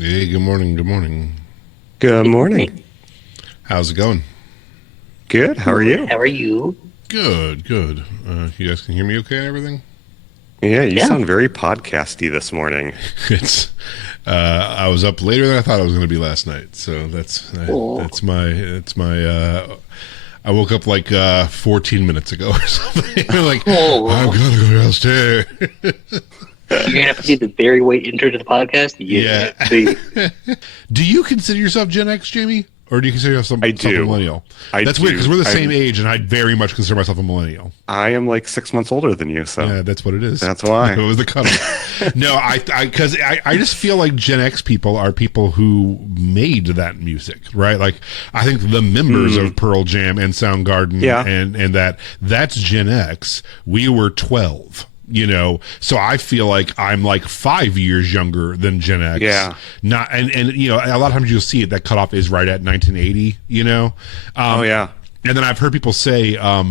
Hey, good morning. Good morning. Good morning. How's it going? Good. How are Good. you? How are you? Good, good. You guys can hear me okay and everything? Yeah, you Yeah. sound very podcasty this morning. It's I was up later than I thought I was going to be last night. So Oh, that's my I woke up like 14 minutes ago or something. Like I've oh. got to go downstairs. You're gonna have to do the very way intro to the podcast. Yeah. Do you consider yourself Gen X, Jamie? Or do you consider yourself I a do. millennial? I That's weird do. because we're the same I'm, age, and I very much consider myself a millennial. I am like 6 months older than you, so Yeah, that's what it is. that's why. It was the cutoff. No, because I just feel like Gen X people are people who made that music, right? Like, I think the members of Pearl Jam and Soundgarden Yeah. and that's Gen X. We were 12. So I feel like I'm like 5 years younger than Gen X. Yeah. Not and a lot of times you'll see it, that cutoff is right at 1980. Oh yeah. And then I've heard people say I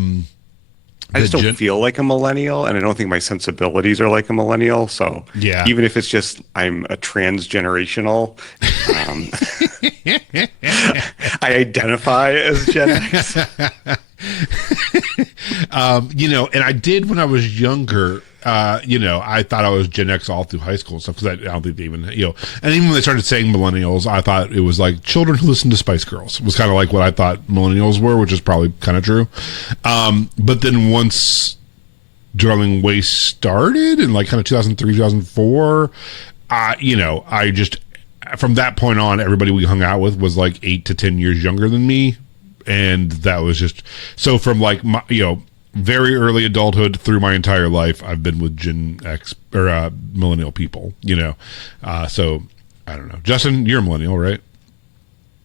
just don't feel like a millennial, and I don't think my sensibilities are like a millennial. So Yeah. even if it's just I'm a transgenerational, I identify as Gen X. And I did when I was younger. I thought I was Gen X all through high school and stuff because I don't think they even, and even when they started saying millennials, I thought it was like children who listen to Spice Girls was kind of like what I thought millennials were, which is probably kind of true. But then once Darling Waste started in like kind of 2003, 2004, I just, from that point on, everybody we hung out with was like 8 to 10 years younger than me. And that was just, so from like, my, very early adulthood through my entire life, I've been with Gen X or millennial people, so I don't know. Justin, you're a millennial, right?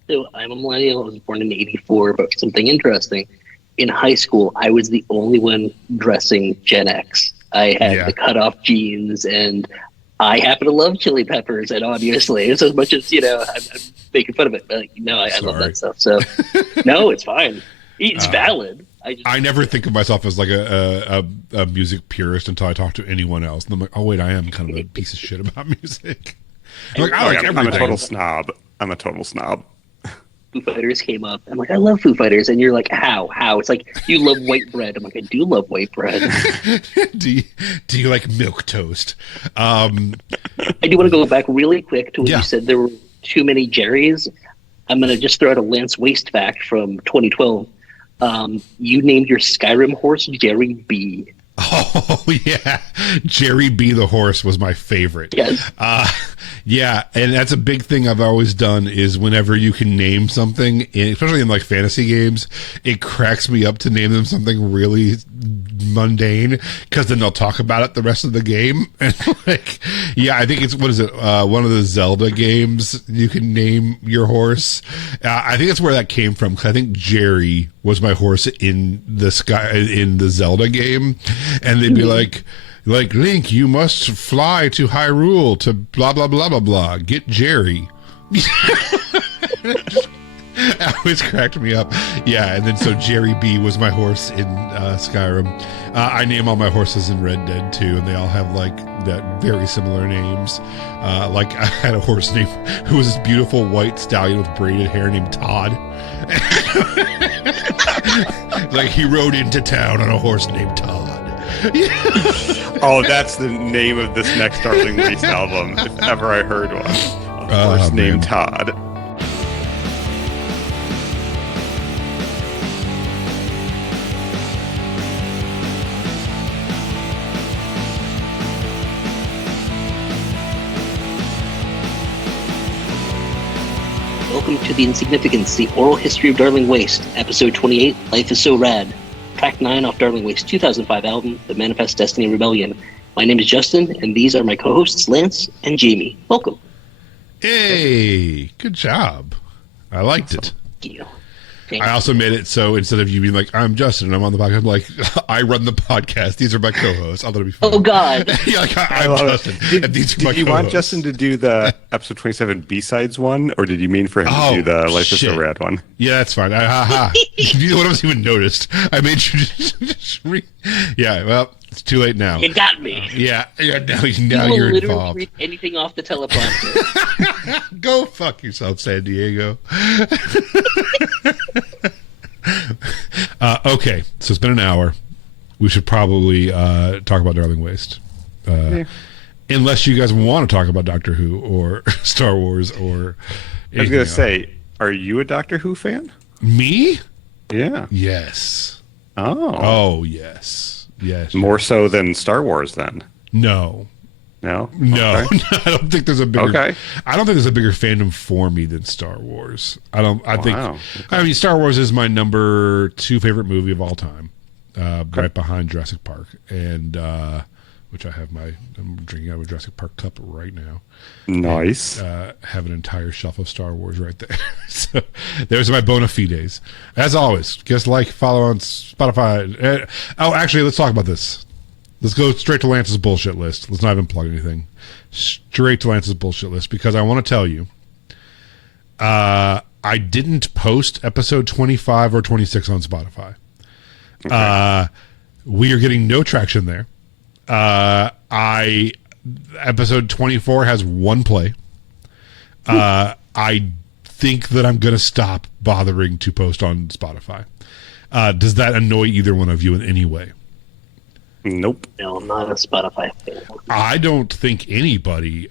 So I'm a millennial. I was born in '84. But something interesting, in high school, I was the only one dressing Gen X. I had the cutoff jeans, and I happen to love Chili Peppers. And obviously, it's as much as I'm making fun of it. But I love that stuff. So no, it's fine. It's valid. I never think of myself as like a music purist until I talk to anyone else, and I'm like, oh wait, I am kind of a piece of shit about music. I'm like, I like everything. I'm a total snob. I'm a total snob. Foo Fighters came up. I'm like, I love Foo Fighters, and you're like, how? It's like, you love white bread. I'm like, I do love white bread. do you like milk toast? I do want to go back really quick to when you said there were too many Jerrys. I'm gonna just throw out a Lance Waste fact from 2012. You named your Skyrim horse Jerry B. Oh yeah, Jerry B the horse was my favorite. Yes. Yeah, and that's a big thing I've always done is whenever you can name something, especially in like fantasy games, it cracks me up to name them something really mundane because then they'll talk about it the rest of the game. And like, yeah, I think it's one of the Zelda games you can name your horse. I think that's where that came from because I think Jerry was my horse in the Zelda game, and they'd be like, Link, you must fly to Hyrule to blah blah blah blah blah. Get Jerry. That always cracked me up. Yeah, and then so Jerry B was my horse in Skyrim. I name all my horses in Red Dead too, and they all have like that very similar names. Like I had a horse named who was this beautiful white stallion with braided hair named Todd. Like he rode into town on a horse named Todd. Oh, that's the name of this next Darling Waste album, if ever I heard one. A horse named Todd. Welcome to the Insignificants, the oral history of Darling Waste, episode 28, Life Is So Rad, track 9 off Darling Waste's 2005 album, The Manifest Destiny Rebellion. My name is Justin, and these are my co-hosts, Lance and Jamie. Welcome. Hey, good job. I liked it. Thank you. I also made it so instead of you being like, I'm Justin and I'm on the podcast, I'm like, I run the podcast. These are my co-hosts. I thought it'd be fun. Oh, God. Yeah, like, I'm Justin. And these are my Did you co-hosts. want Justin to do the episode 27 B-sides one, or did you mean for him to do the Life Is So Rad one? Yeah, that's fine. Neither one of us even noticed. I made you just Yeah, well, it's too late now. You got me. Yeah, now You you're will literally involved. read anything off the teleprompter. Go fuck yourself, San Diego. Okay, so it's been an hour. We should probably talk about Darling Waste. Unless you guys want to talk about Doctor Who or Star Wars or I was going to say, are you a Doctor Who fan? Me? Yeah. Yes. Oh, yes. Yes. More so than Star Wars, then? No. No? No, Okay. I don't think there's a bigger. Okay. I don't think there's a bigger fandom for me than Star Wars. I think. Wow. I mean, Star Wars is my number 2 favorite movie of all time, right behind Jurassic Park, and which I'm drinking out of a Jurassic Park cup right now. Nice. And, have an entire shelf of Star Wars right there. So there's my bona fides. As always, just follow on Spotify. Actually, let's talk about this. Let's go straight to Lance's bullshit list. Let's not even plug anything. Straight to Lance's bullshit list, because I want to tell you, I didn't post episode 25 or 26 on Spotify. Okay. We are getting no traction there. Episode 24 has 1 play. I think that I'm going to stop bothering to post on Spotify. Does that annoy either one of you in any way? Nope. No, I'm not a Spotify fan. I don't think anybody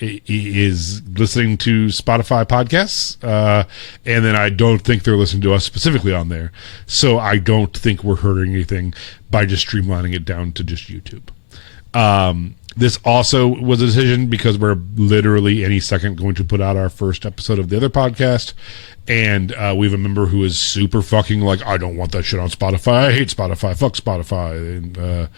is listening to Spotify podcasts, and then I don't think they're listening to us specifically on there. So I don't think we're hurting anything by just streamlining it down to just YouTube. This also was a decision because we're literally any second going to put out our first episode of the other podcast. And we have a member who is super fucking like, I don't want that shit on Spotify. I hate Spotify. Fuck Spotify. And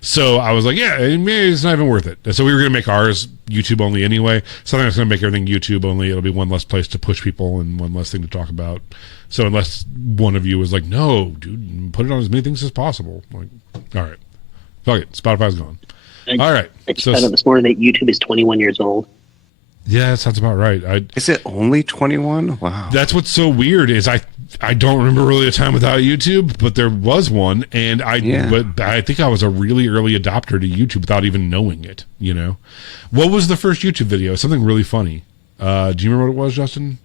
so I was like, yeah, it's not even worth it. And so we were going to make ours YouTube only anyway. Something that's going to make everything YouTube only. It'll be one less place to push people and one less thing to talk about. So unless one of you was like, no, dude, put it on as many things as possible. I'm like, all right. Fuck it. Spotify's gone. All right. I just found out this morning that YouTube is 21 years old. Yeah, that sounds about right. Is it only 21? Wow. That's what's so weird is I don't remember really a time without YouTube, but there was one, and but I think I was a really early adopter to YouTube without even knowing it. You know, what was the first YouTube video? Something really funny. Do you remember what it was, Justin?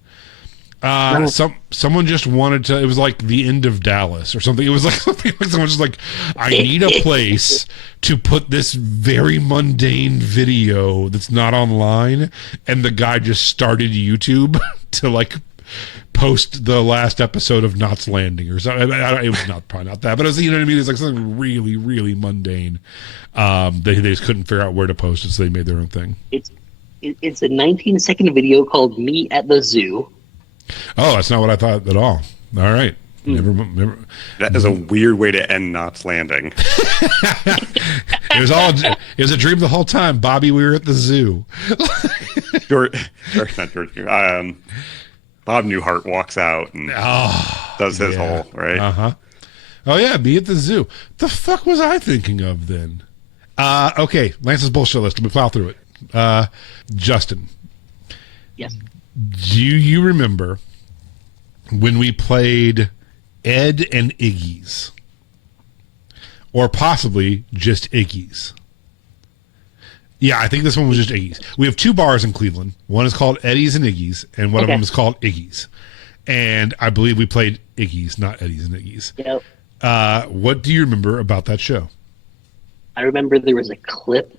Someone just wanted to. It was like the end of Dallas or something. It was like something like someone just like, I need a place to put this very mundane video that's not online, and the guy just started YouTube to like post the last episode of Knots Landing or something. It was probably not that, but it was, you know what I mean. It's like something really, really mundane. They just couldn't figure out where to post it, so they made their own thing. It's a 19-second video called "Me at the Zoo." Oh, that's not what I thought at all. All right. Never. That is a weird way to end Knots Landing. It was a dream the whole time, Bobby. We were at the zoo. Bob Newhart walks out and does his whole, right? Uh-huh. Oh, yeah, be at the zoo. The fuck was I thinking of then? Okay, Lance's bullshit list. Let me plow through it. Justin. Yes. Do you remember when we played Ed and Iggy's? Or possibly just Iggy's? Yeah, I think this one was just Iggy's. We have 2 bars in Cleveland. One is called Eddie's and Iggy's, and one of them is called Iggy's. And I believe we played Iggy's, not Eddie's and Iggy's. Yep. What do you remember about that show? I remember there was a clip,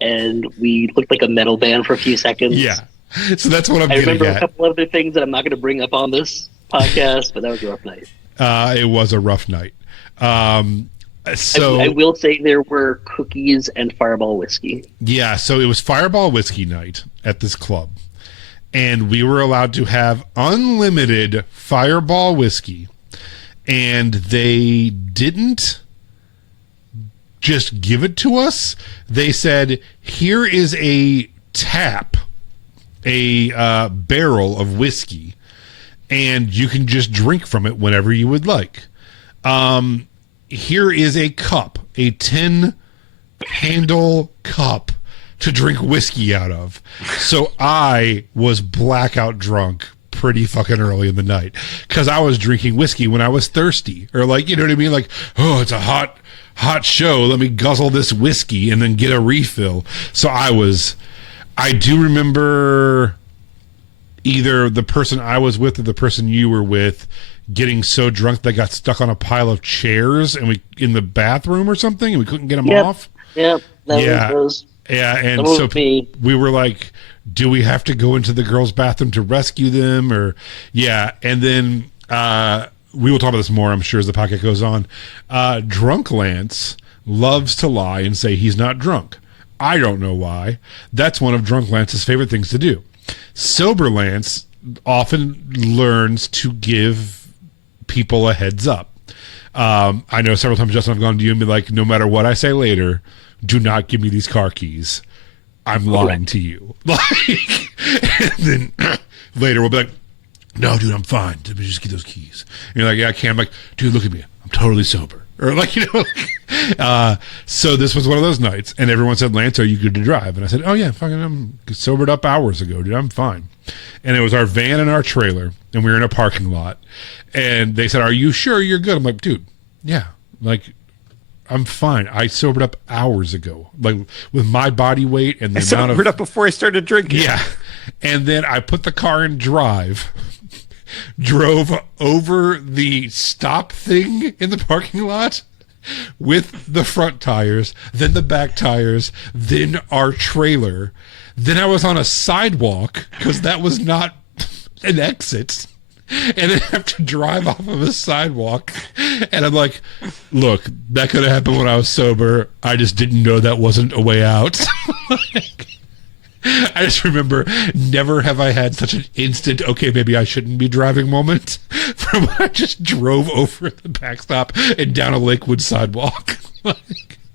and we looked like a metal band for a few seconds. Yeah. So that's what I'm I getting remember at. a couple other things that I'm not going to bring up on this podcast, but that was a rough night. It was a rough night. So I will say there were cookies and Fireball whiskey. Yeah, so it was Fireball whiskey night at this club, and we were allowed to have unlimited Fireball whiskey, and they didn't just give it to us. They said, here is a tap, a barrel of whiskey, and you can just drink from it whenever you would like. Here is a cup, a tin handle cup to drink whiskey out of. So I was blackout drunk pretty fucking early in the night because I was drinking whiskey when I was thirsty, or like, you know what I mean? Like, oh, it's a hot show. Let me guzzle this whiskey and then get a refill. So I do remember either the person I was with or the person you were with getting so drunk they got stuck on a pile of chairs and we in the bathroom or something and we couldn't get them off. Yep. That was and so we were like, do we have to go into the girls' bathroom to rescue them? Or and then we will talk about this more, I'm sure, as the podcast goes on. Drunk Lance loves to lie and say he's not drunk. I don't know why. That's one of Drunk Lance's favorite things to do. Sober Lance often learns to give people a heads up. I know several times, Justin, I've gone to you and be like, no matter what I say later, do not give me these car keys. I'm lying to you. And then later we'll be like, no, dude, I'm fine. Let me just get those keys. And you're like, yeah, I can't. I'm like, dude, look at me. I'm totally sober. Or so this was one of those nights, and everyone said, Lance, are you good to drive? And I said, oh, yeah, fucking, I'm sobered up hours ago, dude. I'm fine. And it was our van and our trailer, and we were in a parking lot. And they said, are you sure you're good? I'm like, dude, yeah. Like, I'm fine. I sobered up hours ago, like with my body weight and the amount of... sobered up before I started drinking. Yeah. And then I put the car in drive, drove over the stop thing in the parking lot with the front tires, then the back tires, then our trailer. Then I was on a sidewalk because that was not an exit. And then have to drive off of a sidewalk. And I'm like, look, that could have happened when I was sober. I just didn't know that wasn't a way out. I just remember never have I had such an instant, okay, maybe I shouldn't be driving moment from when I just drove over the backstop and down a Lakewood sidewalk.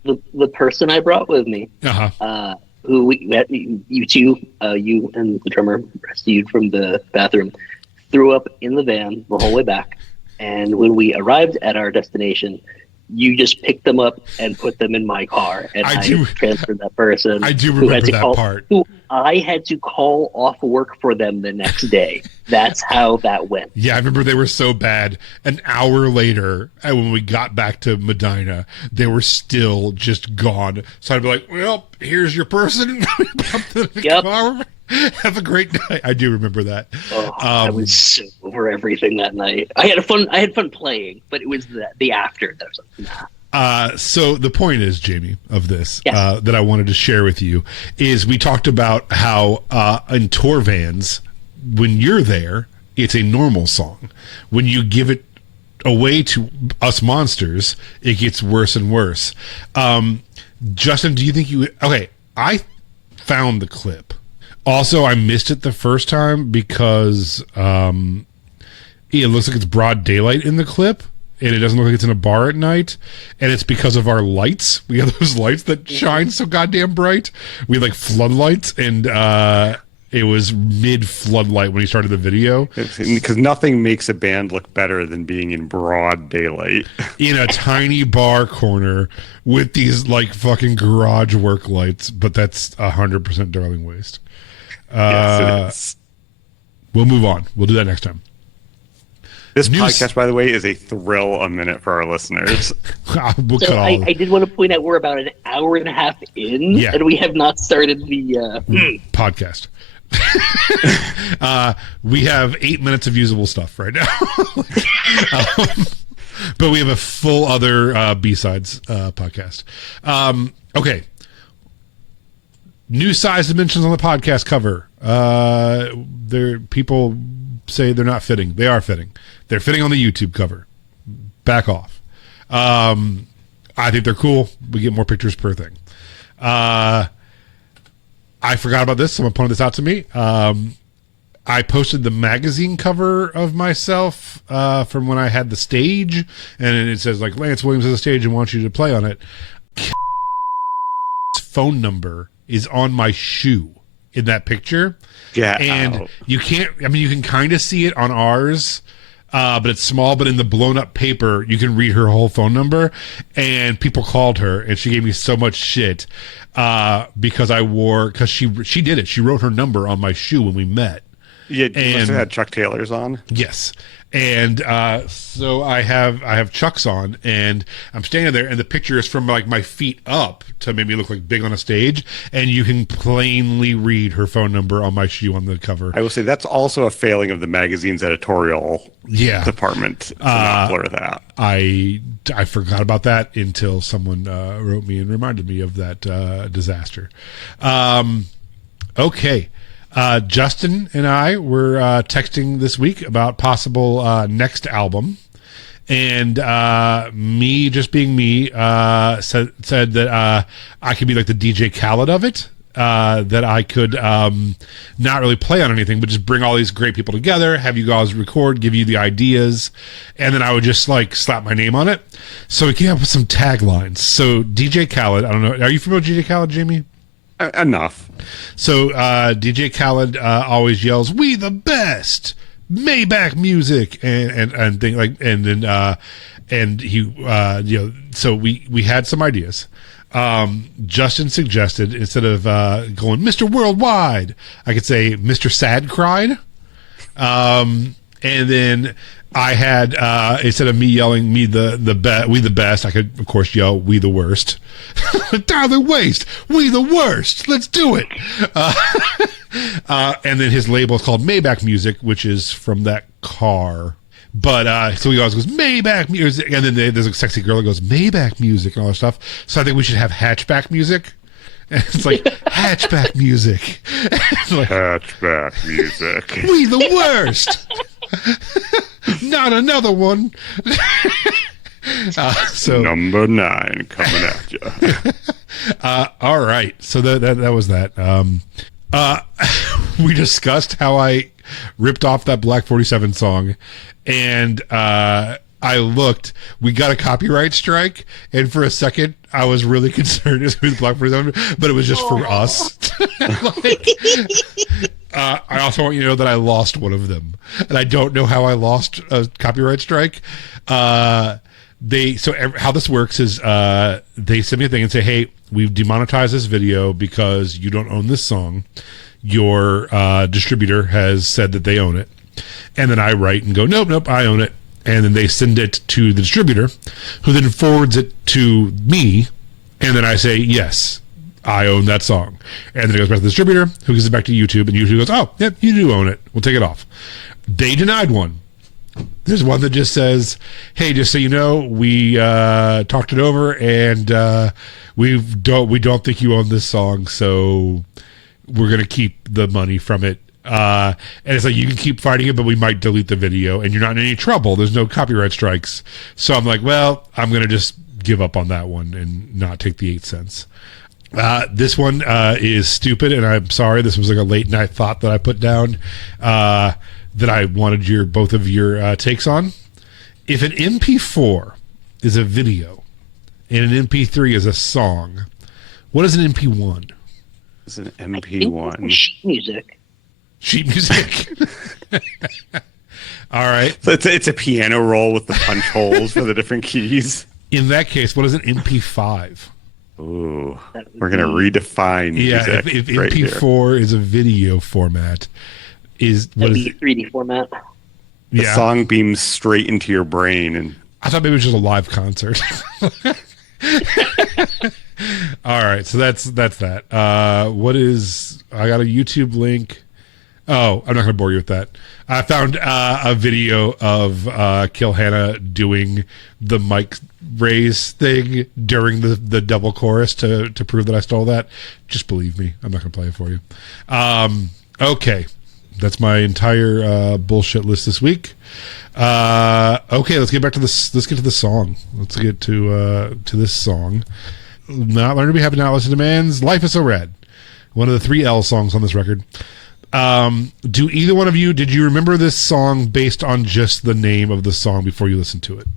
The person I brought with me, who you two, you and the drummer rescued from the bathroom, threw up in the van the whole way back. And when we arrived at our destination, you just picked them up and put them in my car, and I transferred that person. I do remember that part. Who I had to call off work for them the next day. That's how that went. Yeah, I remember they were so bad. An hour later, when we got back to Medina, they were still just gone. So I'd be like, well, here's your person. Car. Have a great night. I do remember that. I was so over everything that night. I had fun playing, but it was the after that I was like, nah. So the point is, Jamie, of this that I wanted to share with you is we talked about how in tour vans, when you're there, it's a normal song. When you give it away to us monsters, it gets worse and worse. Justin, do you think you... Okay, I found the clip. Also, I missed it the first time because it looks like it's broad daylight in the clip, and it doesn't look like it's in a bar at night, and it's because of our lights. We have those lights that shine so goddamn bright. We have like floodlights, and it was mid-floodlight when he started the video. Because nothing makes a band look better than being in broad daylight. In a tiny bar corner with these like fucking garage work lights, but that's 100% Darling Waste. Yes, it is. We'll move on. We'll do that next time. This podcast, by the way, is a thrill a minute for our listeners. I did want to point out we're about an hour and a half in, and we have not started the podcast. We have 8 minutes of usable stuff right now. But we have a full other B-sides podcast. Okay. New size dimensions on the podcast cover. People say they're not fitting. They are fitting. They're fitting on the YouTube cover. Back off. I think they're cool. We get more pictures per thing. I forgot about this. Someone pointed this out to me. I posted the magazine cover of myself from when I had the stage, and it says like Lance Williams has a stage and wants you to play on it. Phone number is on my shoe in that picture. Yeah. And you can't, I mean, you can kind of see it on ours, but it's small, but in the blown up paper, you can read her whole phone number. And people called her and she gave me so much shit because she did it. She wrote her number on my shoe when we met. Yeah, you must have had Chuck Taylor's on. Yes. And so I have Chucks on, and I'm standing there, and the picture is from like my feet up to make me look like big on a stage, and you can plainly read her phone number on my shoe on the cover. I will say that's also a failing of the magazine's editorial department to not blur that. I forgot about that until someone wrote me and reminded me of that disaster. Okay. Justin and I were texting this week about possible next album, and me, just being me, said that I could be like the DJ Khaled of it. That I could not really play on anything, but just bring all these great people together, have you guys record, give you the ideas, and then I would just like slap my name on it. So we came up with some taglines. So DJ Khaled, I don't know, are you familiar with DJ Khaled, Jamie? Enough. So DJ Khaled always yells, "We the best, Maybach music," and thing like, and then and he so we had some ideas. Justin suggested, instead of going Mr. Worldwide, I could say Mr. Sad Cried. And then I had instead of me yelling we the best, I could of course yell we the worst. Darling Waste, we the worst. Let's do it. And then his label is called Maybach Music, which is from that car. But so he always goes Maybach Music, and then there's a sexy girl that goes Maybach Music and all that stuff. So I think we should have Hatchback Music. And it's like Hatchback Music. Like, Hatchback Music. We the worst. Not another one. So number 9 coming at you. All right. So that was that. We discussed how I ripped off that Black 47 song, and I looked. We got a copyright strike, and for a second, I was really concerned it was going to be Black 47, but it was just for us. I also want you to know that I lost one of them, and I don't know how I lost a copyright strike. How this works is they send me a thing and say, "Hey, we've demonetized this video because you don't own this song. Your distributor has said that they own it." And then I write and go, nope, I own it. And then they send it to the distributor, who then forwards it to me. And then I say, yes, I own that song. And then it goes back to the distributor, who gives it back to YouTube. And YouTube goes, oh, yep, you do own it. We'll take it off. They denied one. There's one that just says, hey, just so you know, we talked it over, and we don't think you own this song, so we're going to keep the money from it. And it's like, you can keep fighting it, but we might delete the video, and you're not in any trouble. There's no copyright strikes. So I'm like, well, I'm going to just give up on that one and not take the 8 cents. This one is stupid, and I'm sorry. This was like a late night thought that I put down that I wanted both of your takes on. If an MP4 is a video and an MP3 is a song, what is an MP1? It's an MP1. Sheet music. Sheet music. All right. So it's a piano roll with the punch holes for the different keys. In that case, what is an MP5? Ooh, we're going to redefine music. Yeah, if MP4 is a video format, what is it? 3D format. The song beams straight into your brain, and I thought maybe it was just a live concert. All right, so that's that. I got a YouTube link. Oh, I'm not going to bore you with that. I found a video of Kill Hannah doing the mic raise thing during the double chorus to prove that I stole that. Just believe me. I'm not going to play it for you. Okay. That's my entire bullshit list this week. Okay, let's get back to this. Let's get to the song. Let's get to this song. Not Learn to Be Happy, Not Listen to Demands. Life Is So Rad. One of the 3 L songs on this record. Do either one of you, did you remember this song based on just the name of the song before you listened to it?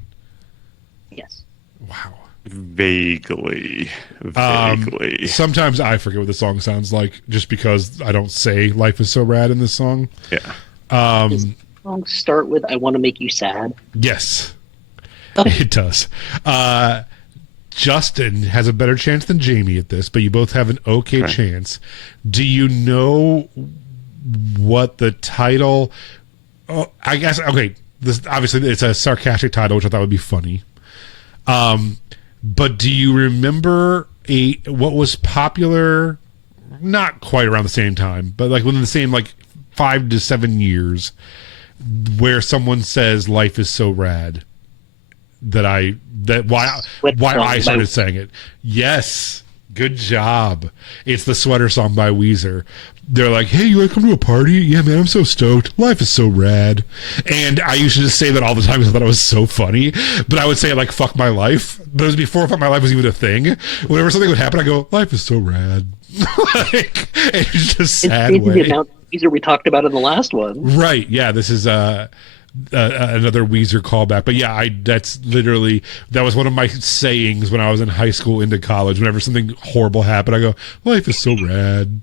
Yes. Wow. Vaguely. Sometimes I forget what the song sounds like just because I don't say Life Is So Rad in this song. Yeah. Does the song start with I Want to Make You Sad? Yes. Oh. It does. Justin has a better chance than Jamie at this, but you both have an okay chance. Do you know what the title. Oh, I guess okay. This obviously it's a sarcastic title, which I thought would be funny. But do you remember what was popular? Not quite around the same time, but like within the same 5 to 7 years, where someone says "Life is so rad." Why I started saying it. Yes, good job. It's the Sweater Song by Weezer. They're like, "Hey, you want to come to a party? Yeah, man, I'm so stoked. Life is so rad." And I used to just say that all the time because I thought it was so funny. But I would say it like "fuck my life," but it was before "fuck my life" was even a thing. Whenever something would happen, I go, "Life is so rad." It's just sad way. The amount of Weezer we talked about in the last one. Right? Yeah, this is another Weezer callback. But yeah, that was one of my sayings when I was in high school into college. Whenever something horrible happened, I go, "Life is so rad."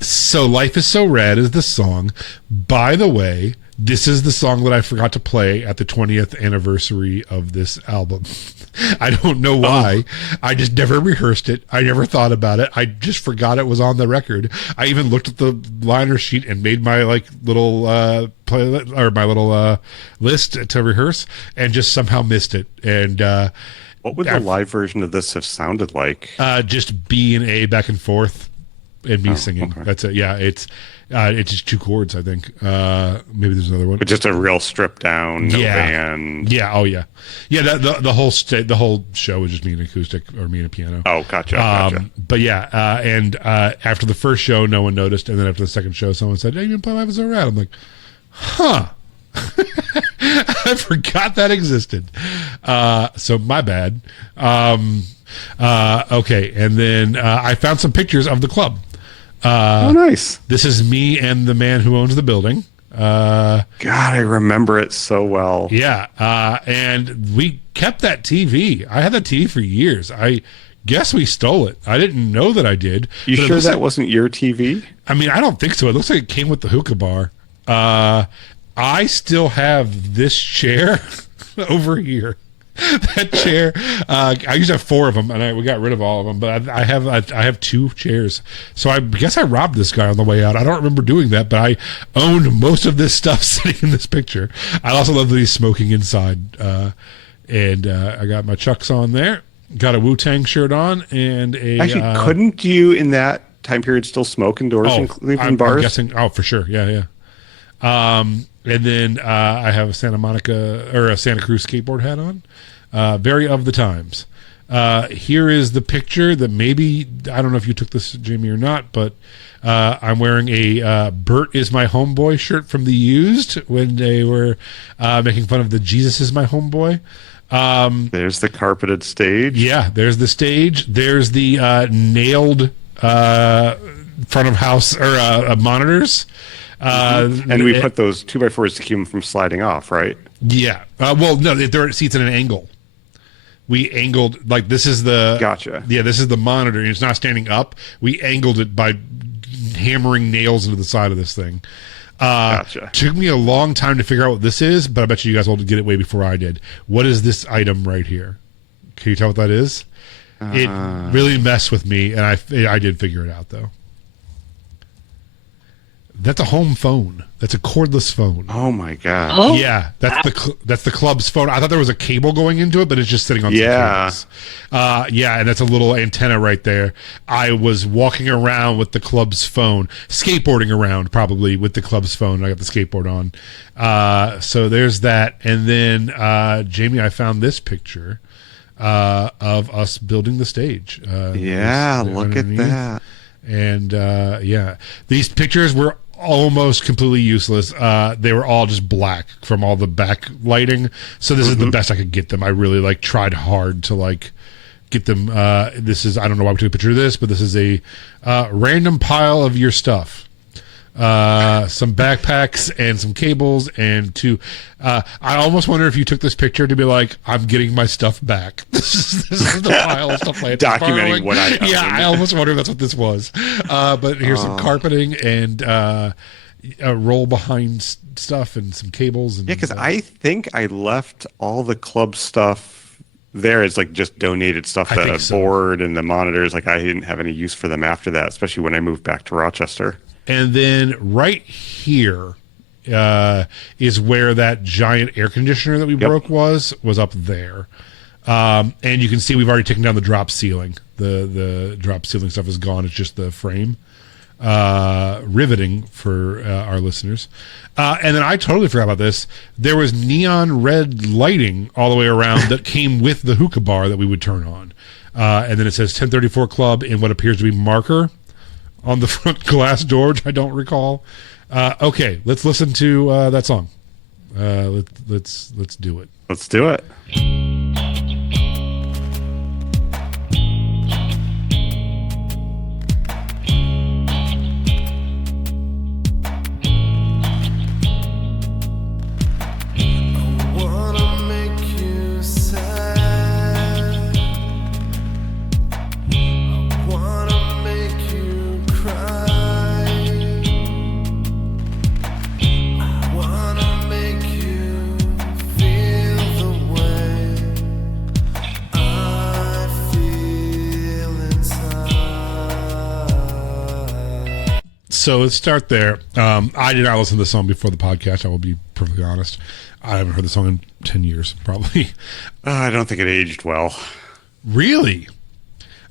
So Life is So Rad is the song. By the way, this is the song that I forgot to play at the 20th anniversary of this album. I don't know why. I just never rehearsed it. I never thought about it. I just forgot it was on the record. I even looked at the liner sheet and made my little playlist or my little list to rehearse, and just somehow missed it. And what would the live version of this have sounded like? Just B and A back and forth, and me singing. Okay. That's it. Yeah, it's just 2 chords, I think. Maybe there's another one. But just a real stripped down, no band. Yeah. Oh, yeah. Yeah. The whole show was just me and acoustic or me and a piano. Oh, gotcha. But yeah, and after the first show, no one noticed, and then after the second show, someone said, "Hey, you didn't play Life is So Rad." I'm like, huh. I forgot that existed. So my bad. Okay, and then I found some pictures of the club. Oh, nice. This is me and the man who owns the building. God, I remember it so well. Yeah, and we kept that TV. I had that TV for years. I guess we stole it. I didn't know that I did. You sure that wasn't your TV? I mean, I don't think so. It looks like it came with the hookah bar. I still have this chair over here. That chair, I used to have 4 of them, and we got rid of all of them. But I have 2 chairs, so I guess I robbed this guy on the way out. I don't remember doing that, but I owned most of this stuff sitting in this picture. I also love that he's smoking inside, and I got my Chucks on there, got a Wu-Tang shirt on, and a. Actually, couldn't you in that time period still smoke indoors in Cleveland bars? I'm guessing. Oh, for sure. Yeah. And then I have a Santa Cruz skateboard hat on. Very of the times. Here is the picture that maybe, I don't know if you took this, Jamie, or not, but I'm wearing a Bert is my homeboy shirt from The Used when they were making fun of the Jesus is my homeboy. There's the carpeted stage. Yeah, there's the stage. There's the nailed front of house or monitors. And we put those 2x4s to keep them from sliding off, right? Yeah. Well, no, they're seats at an angle. We angled, this is the... Gotcha. Yeah, this is the monitor, and it's not standing up. We angled it by hammering nails into the side of this thing. Gotcha. Took me a long time to figure out what this is, but I bet you guys will get it way before I did. What is this item right here? Can you tell what that is? It really messed with me, and I did figure it out, though. That's a home phone. That's a cordless phone. Oh my god! Oh. Yeah, that's the club's phone. I thought there was a cable going into it, but it's just sitting on some cables. Yeah, and that's a little antenna right there. I was walking around with the club's phone, skateboarding around probably with the club's phone. I got the skateboard on. So there's that, and then Jamie, I found this picture of us building the stage. Yeah, look at that. And yeah, these pictures were almost completely useless. They were all just black from all the backlighting. So this is the best I could get them. I really tried hard to get them. This is, I don't know why we took a picture of this, but this is a random pile of your stuff. Some backpacks and some cables and 2. I almost wonder if you took this picture to be like, I'm getting my stuff back. This is the pile of stuff I had documenting what I own. Yeah, I almost wonder if that's what this was. But here's some carpeting and a roll behind stuff and some cables. And, yeah, because I think I left all the club stuff there is like just donated stuff. I The think so. board and the monitors, like I didn't have any use for them after that, especially when I moved back to Rochester. And then right here is where that giant air conditioner that we broke was up there. And you can see we've already taken down the drop ceiling. The drop ceiling stuff is gone. It's just the frame. Riveting for our listeners. And then I totally forgot about this. There was neon red lighting all the way around that came with the hookah bar that we would turn on. And then it says 1034 Club in what appears to be marker on the front glass door, which I don't recall. Okay, let's listen to that song. Let's do it. Let's do it. So let's start there. I did not listen to the song before the podcast. I will be perfectly honest. I haven't heard the song in 10 years, probably. I don't think it aged well. Really?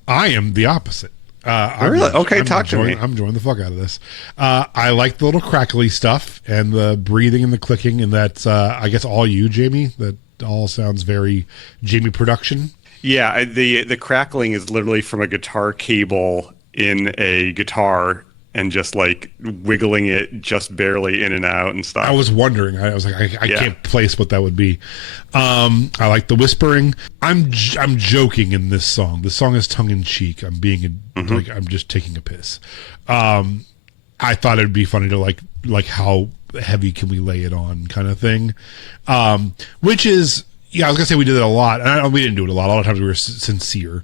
I am the opposite. Really? Okay, talk to me. I'm enjoying the fuck out of this. I like the little crackly stuff and the breathing and the clicking, and that's, I guess, all you, Jamie. That all sounds very Jamie production. Yeah, the crackling is literally from a guitar cable in a guitar and just like wiggling it just barely in and out and stuff. I was wondering. I was like, I can't place what that would be. I like the whispering. I'm joking in this song. The song is tongue in cheek. I'm being like I'm just taking a piss. I thought it'd be funny to like how heavy can we lay it on kind of thing. Which is, yeah, I was gonna say we did it a lot, and we didn't do it a lot. A lot of times we were sincere.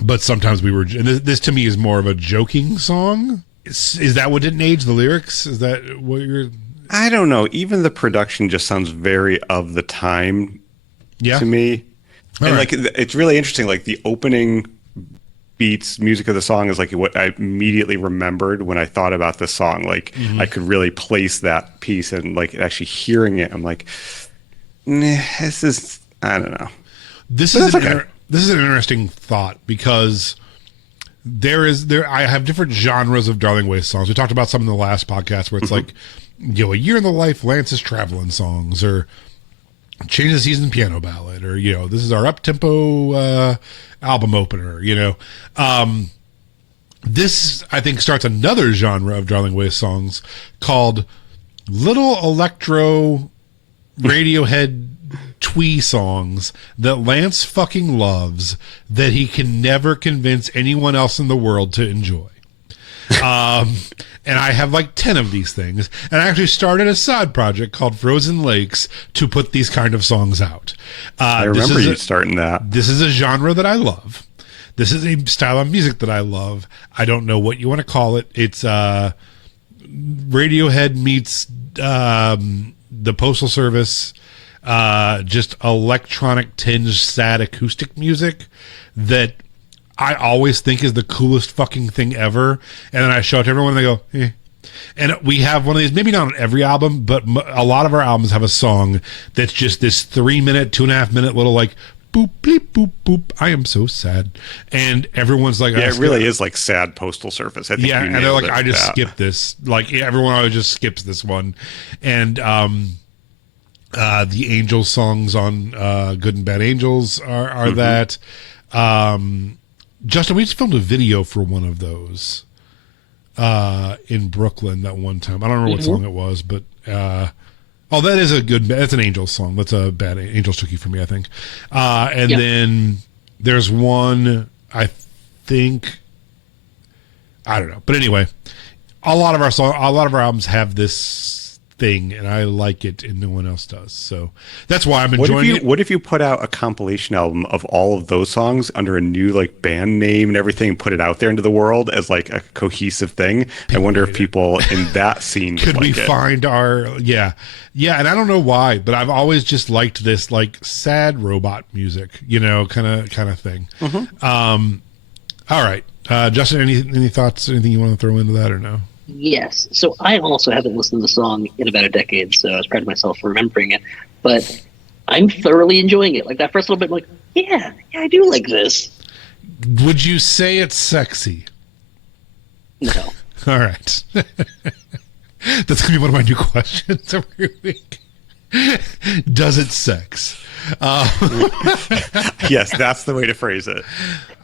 But sometimes we were, and this to me is more of a joking song. Is that what didn't age, the lyrics? Is that what you're... I don't know. Even the production just sounds very of the time to me. And like, it's really interesting. Like the opening beats, music of the song is like what I immediately remembered when I thought about this song. Like I could really place that piece, and like actually hearing it, I'm like, nah, this is, I don't know. This is an interesting thought because I have different genres of Darling Way songs. We talked about some in the last podcast where it's like, you know, A Year in the Life Lance's Traveling songs, or Change the Season piano ballad, or, you know, this is our up-tempo album opener, you know. This, I think, starts another genre of Darling Way songs called Little Electro Radiohead twee songs that Lance fucking loves that he can never convince anyone else in the world to enjoy. And I have like 10 of these things, and I actually started a side project called Frozen Lakes to put these kind of songs out. I remember you starting that. This is a genre that I love. This is a style of music that I love. I don't know what you want to call it. It's Radiohead meets the Postal Service, just electronic tinged sad acoustic music that I always think is the coolest fucking thing ever. And then I show it to everyone and they go, eh. And we have one of these, maybe not on every album, but a lot of our albums have a song that's just this 3-minute, 2.5-minute little like boop, bleep, boop, boop. I am so sad. And everyone's like, yeah, it really is like sad Postal Service. I think yeah, you and they're like, nailed it I just with that. skipped this. Like everyone always just skips this one. And the Angels songs on Good and Bad Angels are that. Justin, we just filmed a video for one of those in Brooklyn that one time. I don't remember what song it was, but that is that's an Angels song. That's a bad Angels Tookie for me, I think. And then there's one, I think, I don't know. But anyway, a lot of our albums have this thing, and I like it, and no one else does. So that's why I'm enjoying it. What if you put out a compilation album of all of those songs under a new like band name and everything, and put it out there into the world as like a cohesive thing? I wonder if people in that scene could like we it. find our yeah, and I don't know why, but I've always just liked this like sad robot music, kind of thing. All right, Justin, any thoughts? Anything you want to throw into that or no? Yes. So I also haven't listened to the song in about a decade, so I was proud of myself for remembering it. But I'm thoroughly enjoying it. Like that first little bit, I'm like, yeah, I do like this. Would you say it's sexy? No. All right. That's going to be one of my new questions every week. Does it sex? Yes, that's the way to phrase it.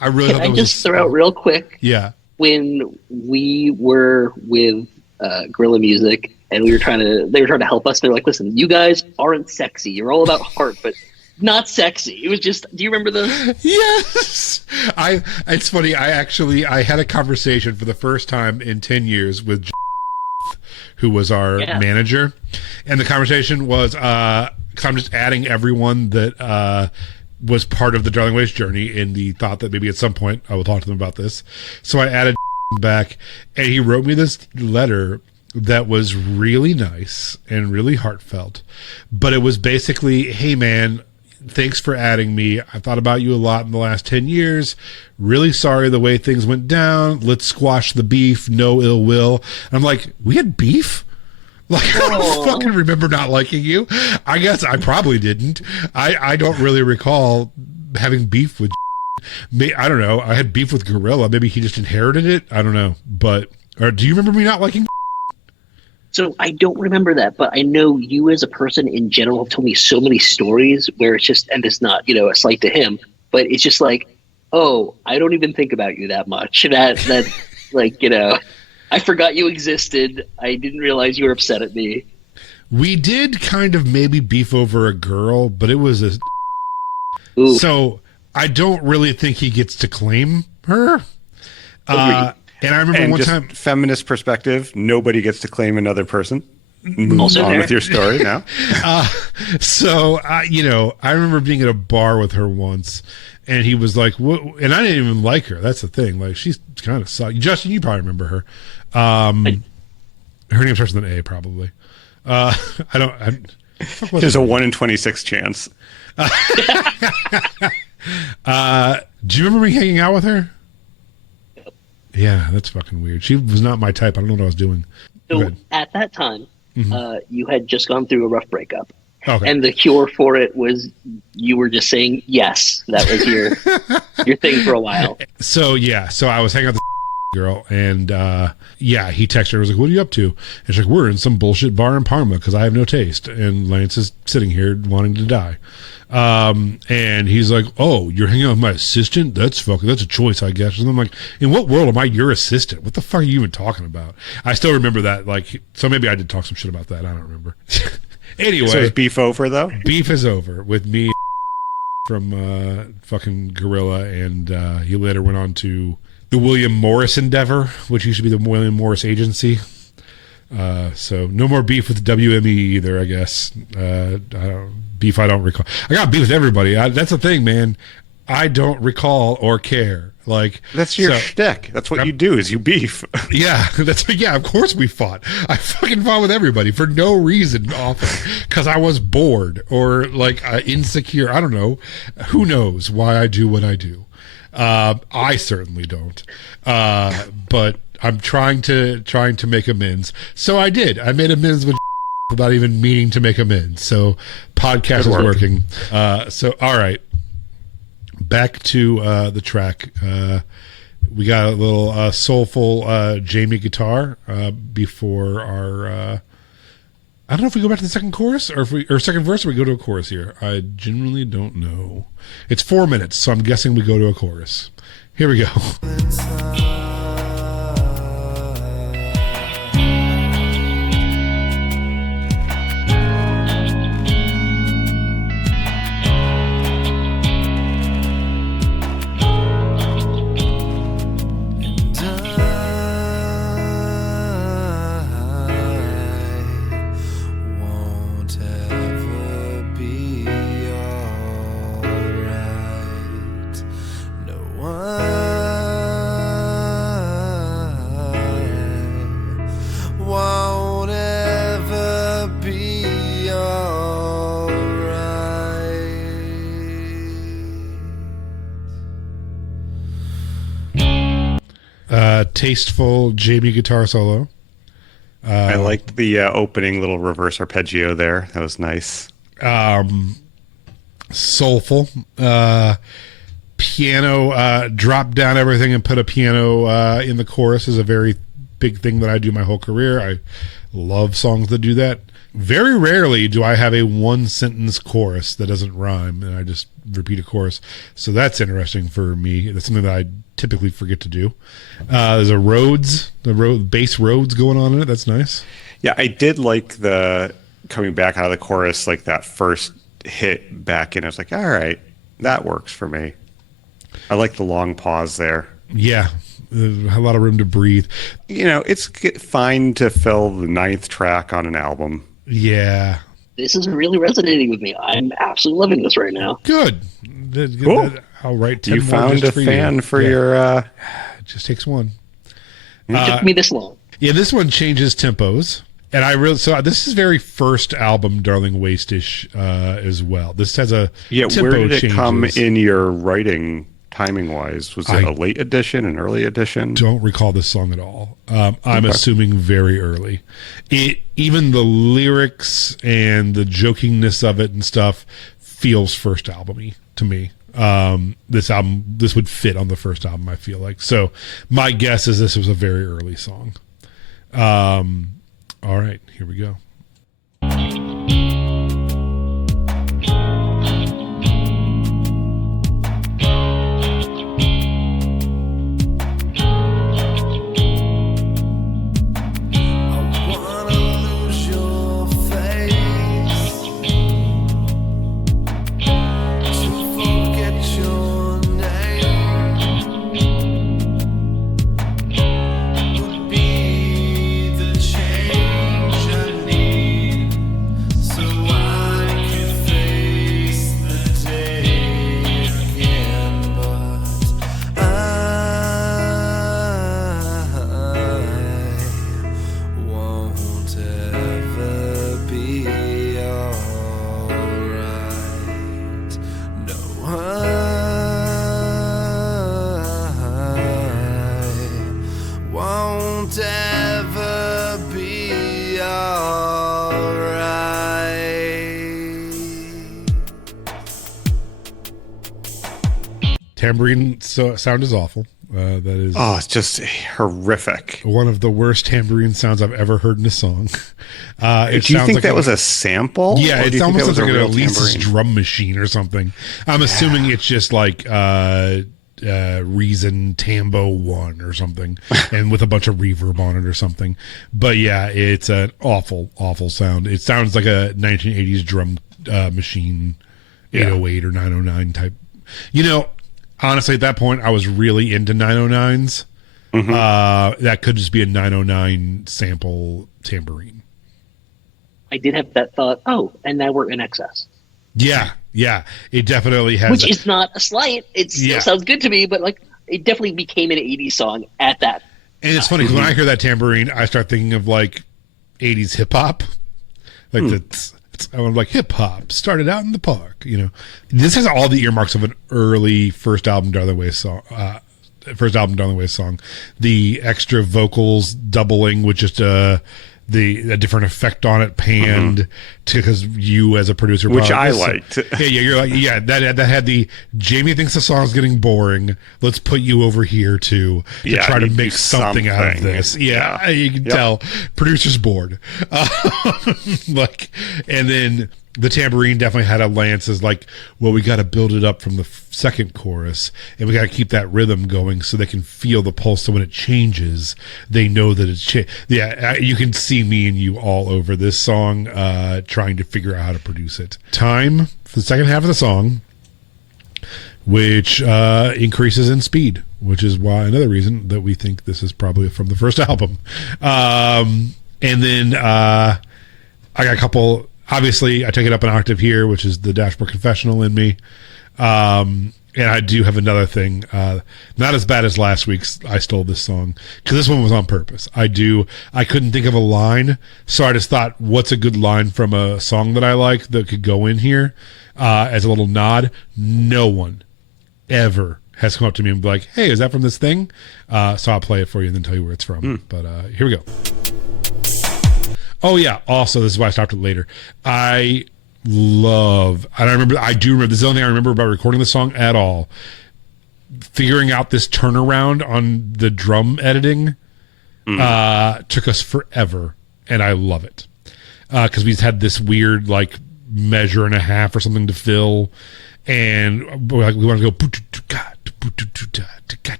I really Can I just throw out real quick? Yeah. When we were with Guerrilla Music and they were trying to help us, they're like, listen, you guys aren't sexy. You're all about heart, but not sexy. It was just, do you remember the? Yes. It's funny. I had a conversation for the first time in 10 years with who was our manager. And the conversation was, because I'm just adding everyone that was part of the Darling Ways journey in the thought that maybe at some point I will talk to them about this. So I added back, and he wrote me this letter that was really nice and really heartfelt. But it was basically, hey man, thanks for adding me. I thought about you a lot in the last 10 years. Really sorry the way things went down. Let's squash the beef. No ill will. And I'm like, we had beef? Like, I don't fucking remember not liking you. I guess I probably didn't. I don't really recall having beef with I don't know. I had beef with Gorilla. Maybe he just inherited it. I don't know. But do you remember me not liking? So I don't remember that, but I know you as a person in general have told me so many stories where it's just, and it's not, a slight to him, but it's just like, oh, I don't even think about you that much. That like, I forgot you existed. I didn't realize you were upset at me. We did kind of maybe beef over a girl, but it was a... Ooh. So I don't really think he gets to claim her. And I remember one time... feminist perspective, nobody gets to claim another person. Move on with your story now. I remember being at a bar with her once, and he was like, what? And I didn't even like her. That's the thing. Like, she's kind of sucked. Justin, you probably remember her. Her name starts with an A, probably. There's a 1 in 26 chance. Do you remember me hanging out with her? Yeah, that's fucking weird. She was not my type. I don't know what I was doing. So at that time, you had just gone through a rough breakup. Okay. And the cure for it was you were just saying yes. That was your thing for a while. So I was hanging out with this girl, and he texted her. I was like, what are you up to? And she's like, we're in some bullshit bar in Parma because I have no taste. And Lance is sitting here wanting to die. And he's like, oh, you're hanging out with my assistant? That's a choice, I guess. And I'm like, in what world am I your assistant? What the fuck are you even talking about? I still remember that. Like, so maybe I did talk some shit about that. I don't remember. Anyway. So is beef over, though? Beef is over with me from fucking Gorilla, and he later went on to the William Morris endeavor, which used to be the William Morris Agency. So no more beef with WME either, I guess. Beef I don't recall. I got beef with everybody. That's the thing, man. I don't recall or care. Like, that's your shtick. That's what you do, is you beef. Yeah, of course we fought. I fucking fought with everybody for no reason, often because I was bored or like insecure. I don't know. Who knows why I do what I do? I certainly don't. But I'm trying to make amends. So I did. I made amends with without even meaning to make amends. So podcast is working. So all right. Back to the track. We got a little soulful Jaime guitar before our. I don't know if we go back to the second chorus or second verse, or we go to a chorus here. I genuinely don't know. It's 4 minutes, so I'm guessing we go to a chorus. Here we go. tasteful Jaime guitar solo. I liked the opening little reverse arpeggio there. That was nice. Soulful. Piano, drop down everything and put a piano in the chorus is a very big thing that I do my whole career. I love songs that do that. Very rarely do I have a one sentence chorus that doesn't rhyme and I just repeat a chorus. So that's interesting for me. That's something that I typically forget to do. There's a bass Rhodes going on in it. That's nice. Yeah, I did like the coming back out of the chorus, like that first hit back in. I was like, all right, that works for me. I like the long pause there. Yeah, a lot of room to breathe. It's fine to fill the 9th track on an album. Yeah. This is really resonating with me. I'm absolutely loving this right now. Good. Cool. I'll write 10 you more found just a for fan you. for your... It just takes one. It took me this long. Yeah, this one changes tempos. And so this is very first album, Darling Waste-ish, as well. This has a tempo where did it changes. come in your writing timing-wise? Was it a late edition, an early edition? Don't recall this song at all. I'm assuming very early. Even the lyrics and the jokingness of it and stuff feels first album-y to me. This would fit on the first album, I feel like. So my guess is this was a very early song. All right, here we go. Tambourine sound is awful. That is. Oh, it's just horrific. One of the worst tambourine sounds I've ever heard in a song. Do you think that was a sample? Yeah, it almost sounds like an Elise's tambourine? drum machine or something. I'm assuming it's just like Reason Tambo 1 or something, and with a bunch of reverb on it or something. But yeah, it's an awful, awful sound. It sounds like a 1980s drum machine, 808 or 909 type. Honestly, at that point, I was really into 909s. Mm-hmm. That could just be a 909 sample tambourine. I did have that thought, and now we're in excess. Yeah. It definitely has. Which is not a slight. It still sounds good to me, but it definitely became an 80s song at that. And it's funny, because when I hear that tambourine, I start thinking of 80s hip-hop. I'm like, hip-hop started out in the park. This has all the earmarks of an early first album Darling Waste song. The extra vocals doubling with just a different effect on it, panned because you as a producer, which I liked. You're like, that had the Jaime thinks the song's getting boring. Let's put you over here to try to make something out of this. Yeah, you can tell producer's bored. And then the tambourine definitely had a lance as we got to build it up from the second chorus, and we got to keep that rhythm going so they can feel the pulse. So when it changes, they know that it's changed. Yeah, you can see me and you all over this song, trying to figure out how to produce it. Time for the second half of the song, which increases in speed, which is another reason that we think this is probably from the first album. And then I got a couple. Obviously, I take it up an octave here, which is the Dashboard Confessional in me. And I do have another thing. Not as bad as last week's I Stole This Song, because this one was on purpose. I couldn't think of a line, so I just thought, what's a good line from a song that I like that could go in here as a little nod? No one ever has come up to me and be like, hey, is that from this thing? So I'll play it for you and then tell you where it's from. But here we go. Oh, yeah. Also, this is why I stopped it later. I do remember, this is the only thing I remember about recording the song at all. Figuring out this turnaround on the drum editing took us forever, and I love it. Because we had this weird, like, measure and a half or something to fill, and we want to go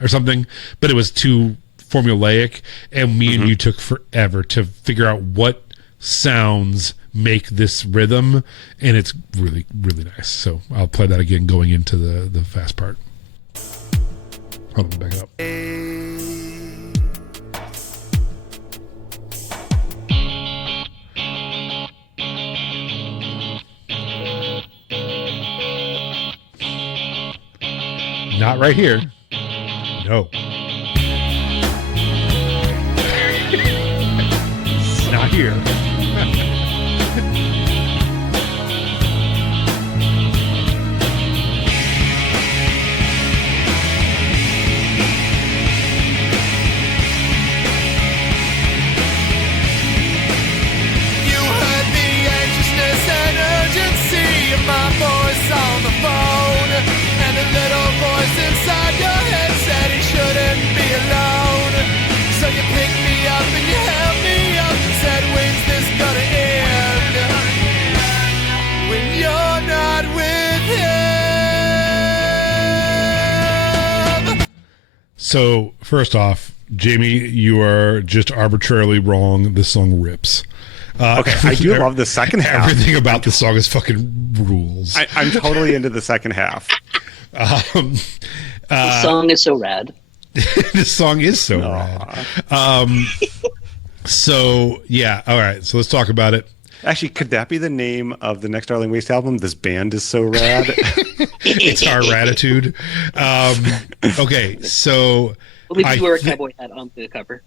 or something, but it was too formulaic, and me and you took forever to figure out what sounds make this rhythm, and it's really, really nice. So I'll play that again going into the fast part. Hold on, back it up. Not right here. No. Not here. My voice on the phone, and a little voice inside your head said he shouldn't be alone. So you picked me up and you held me up and said, when's this gonna end? When you're not with him. So first off, Jamie, you are just arbitrarily wrong. This song rips. Okay, I do love the second half. Everything about the song is fucking rules. I'm totally into the second half. The song is so rad. This song is so rad. So, yeah, all right. So let's talk about it. Actually, could that be the name of the next Darling Waste album? This band is so rad. It's our ratitude. Okay, so... Well, maybe you wear a cowboy hat on the cover.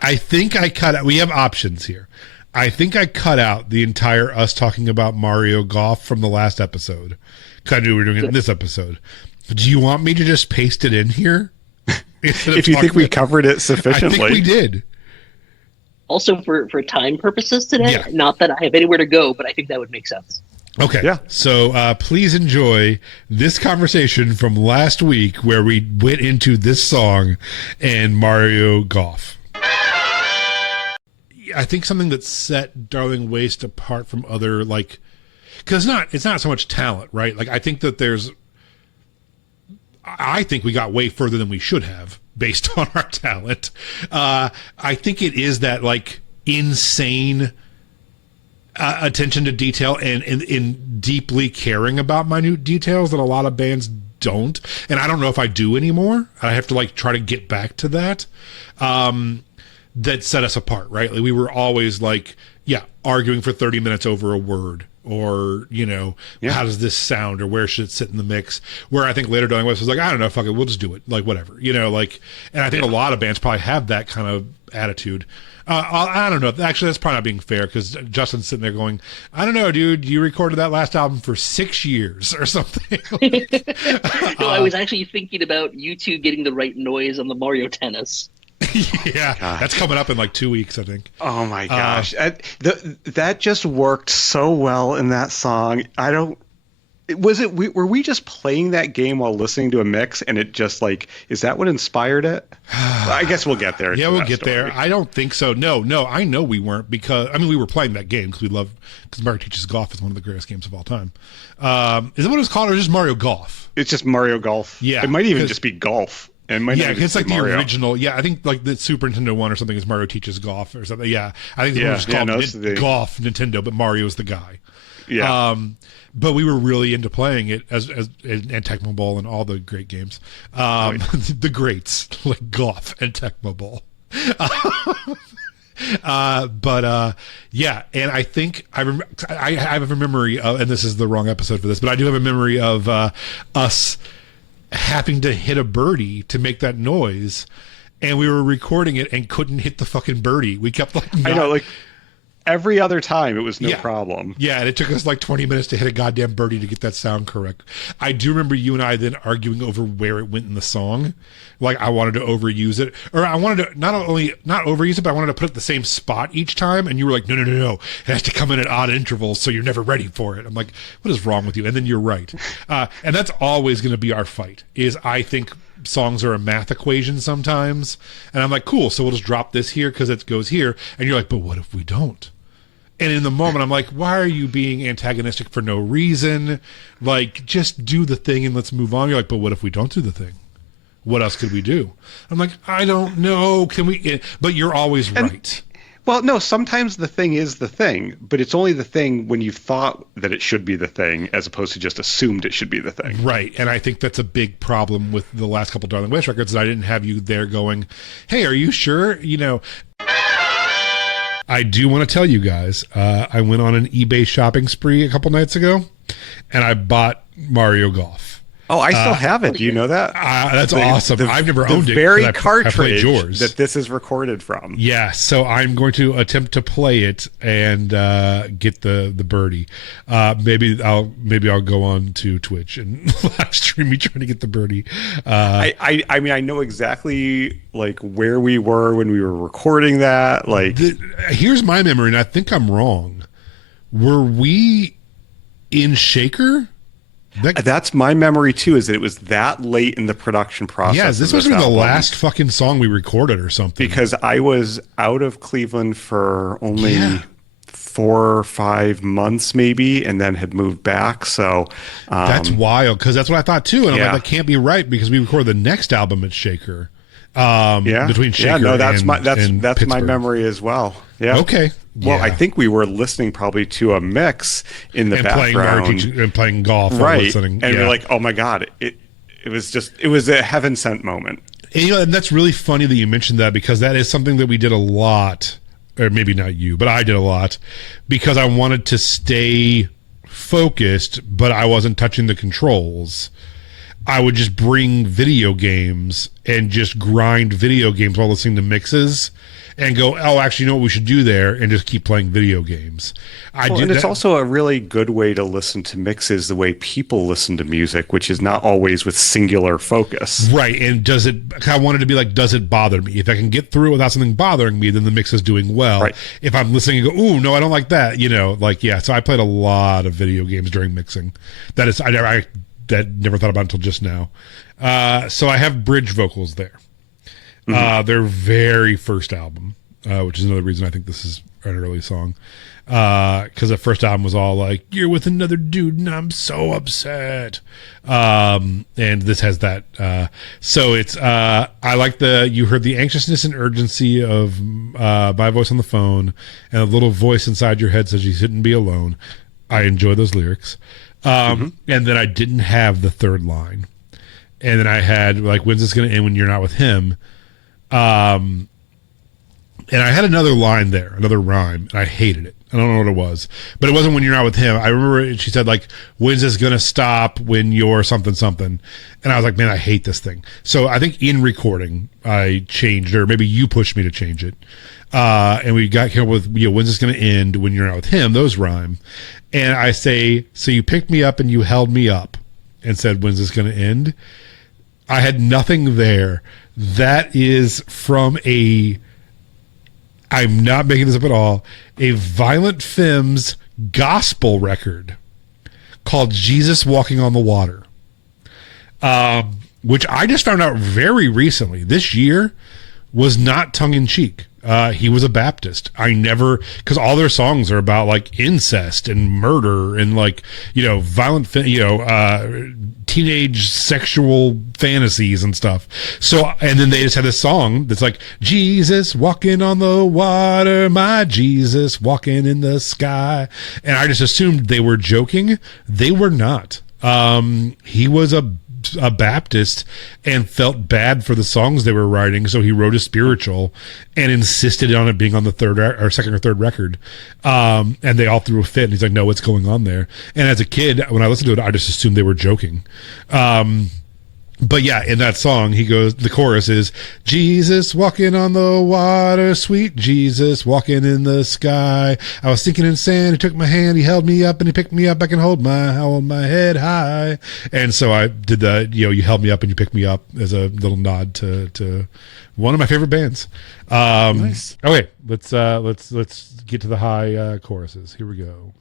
I think I cut out... We have options here. I think I cut out the entire us talking about Mario Golf from the last episode. Because I knew we were doing it in this episode. Do you want me to just paste it in here? If you think we covered it sufficiently. I think we did. Also, for time purposes today, Yeah. not that I have anywhere to go, but I think that would make sense. Okay. Yeah. So please enjoy this conversation from last week where we went into this song and Mario Golf. I think something that set Darling Waste apart from other, like, because it's not so much talent, right? Like, I think we got way further than we should have based on our talent. I think it is that, like, insane attention to detail and in deeply caring about minute details that a lot of bands don't. And I don't know if I do anymore. I have to, like, try to get back to that. That set us apart, right? Like, we were always like, arguing for 30 minutes over a word, or, how does this sound, or where should it sit in the mix? Where I think later Darling Waste was like, I don't know, fuck it, we'll just do it, like, whatever, like, and I think a lot of bands probably have that kind of attitude. I don't know. Actually, that's probably not being fair, because Justin's sitting there going, I don't know, dude, you recorded that last album for 6 years or something. No, I was actually thinking about you two getting the right noise on the Mario Tennis. Yeah, gosh. That's coming up in like 2 weeks, I think. Oh my gosh, that just worked so well in that song. Were we just playing that game while listening to a mix, and it just, like, is that what inspired it? I guess we'll get there. Yeah, we'll get there. I don't think so. No, I know we weren't, because we were playing that game because Mario Teaches Golf is one of the greatest games of all time. Is it what it was called, or just Mario Golf? It's just Mario Golf. Yeah, it might even just be golf. It's like Mario. The original. Yeah, I think like the Super Nintendo one or something is Mario Teaches Golf or something. Yeah, I think the one was called Golf Nintendo, but Mario's the guy. Yeah. But we were really into playing it as and Tecmo Bowl and all the great games. Right. The greats like Golf and Tecmo Bowl. And I think I have a memory of, and this is the wrong episode for this, but I do have a memory of us having to hit a birdie to make that noise, and we were recording it and couldn't hit the fucking birdie. We kept like every other time, it was no problem. Yeah, and it took us like 20 minutes to hit a goddamn birdie to get that sound correct. I do remember you and I then arguing over where it went in the song. Like, I wanted to overuse it, or I wanted to not overuse it, but I wanted to put it the same spot each time. And you were like, no, it has to come in at odd intervals, so you're never ready for it. I'm like, what is wrong with you? And then you're right. And that's always going to be our fight. Is I think songs are a math equation sometimes, and I'm like, cool, so we'll just drop this here because it goes here. And you're like, but what if we don't? And in the moment, I'm like, why are you being antagonistic for no reason? Like, just do the thing and let's move on. You're like, but what if we don't do the thing? What else could we do? I'm like, I don't know. Can we? But you're always right. Well, no, sometimes the thing is the thing, but it's only the thing when you've thought that it should be the thing as opposed to just assumed it should be the thing. Right. And I think that's a big problem with the last couple Darling West records, that I didn't have you there going, hey, are you sure? You know, I do want to tell you guys, I went on an eBay shopping spree a couple nights ago, and I bought Mario Golf. Oh, I still have it. Do you know that? That's awesome. I've never owned it. The very cartridge that this is recorded from. Yeah, so I'm going to attempt to play it and get the birdie. Maybe I'll go on to Twitch and live stream me trying to get the birdie. I mean, I know exactly like where we were when we were recording that. Like, here's my memory, and I think I'm wrong. Were we in Shaker? That's my memory too, is that it was that late in the production process. Yeah, this was the last fucking song we recorded or something. Because I was out of Cleveland for only 4 or 5 months maybe, and then had moved back. So that's wild, because that's what I thought too. And I'm like, that can't be right, because we recorded the next album at Shaker. Between Shaker that's and my memory as well. Yeah. Okay. Well, I think we were listening probably to a mix in the background and playing golf, right? And we're like, oh my god, it was a heaven sent moment. And, and that's really funny that you mentioned that, because that is something that we did a lot, or maybe not you, but I did a lot, because I wanted to stay focused, but I wasn't touching the controls. I would just bring video games and just grind video games while listening to mixes, and go, oh, actually, you know what we should do there, and just keep playing video games. It's also a really good way to listen to mixes the way people listen to music, which is not always with singular focus. Right, and I wanted to be like, does it bother me? If I can get through it without something bothering me, then the mix is doing well. Right. If I'm listening and go, ooh, no, I don't like that, so I played a lot of video games during mixing. I never thought about until just now. So I have bridge vocals there. Their very first album, which is another reason I think this is an early song, because the first album was all like, you're with another dude and I'm so upset, and this has that, so it's I like you heard the anxiousness and urgency of my voice on the phone, and a little voice inside your head says you shouldn't be alone. I enjoy those lyrics. And then I didn't have the third line, and then I had like, when's this gonna end when you're not with him? And I had another line there, another rhyme, and I hated it. I don't know what it was, but it wasn't when you're not with him. I remember she said like, when's this gonna stop when you're something something, and I was like, man, I hate this thing. So I think in recording I changed, or maybe you pushed me to change it, and we came up with, when's this gonna end when you're not with him, those rhyme. And I say, so you picked me up and you held me up and said, when's this gonna end? I had nothing there. That is from I'm not making this up at all, a Violent Femmes gospel record called Jesus Walking on the Water, which I just found out very recently. This year was not tongue-in-cheek. He was a Baptist. Because all their songs are about like incest and murder and like, violent, teenage sexual fantasies and stuff. So, and then they just had this song that's like, Jesus walking on the water, my Jesus walking in the sky. And I just assumed they were joking. They were not. He was a Baptist and felt bad for the songs they were writing, so he wrote a spiritual and insisted on it being on the second or third record, and they all threw a fit, and he's like, no, what's going on there? And as a kid, when I listened to it, I just assumed they were joking. But yeah, in that song, the chorus is, Jesus walking on the water, sweet Jesus walking in the sky. I was sinking in sand, he took my hand, he held me up, and he picked me up. I can hold my head high. And so I did the, you held me up and you picked me up as a little nod to one of my favorite bands. Nice. Okay, let's get to the high choruses. Here we go.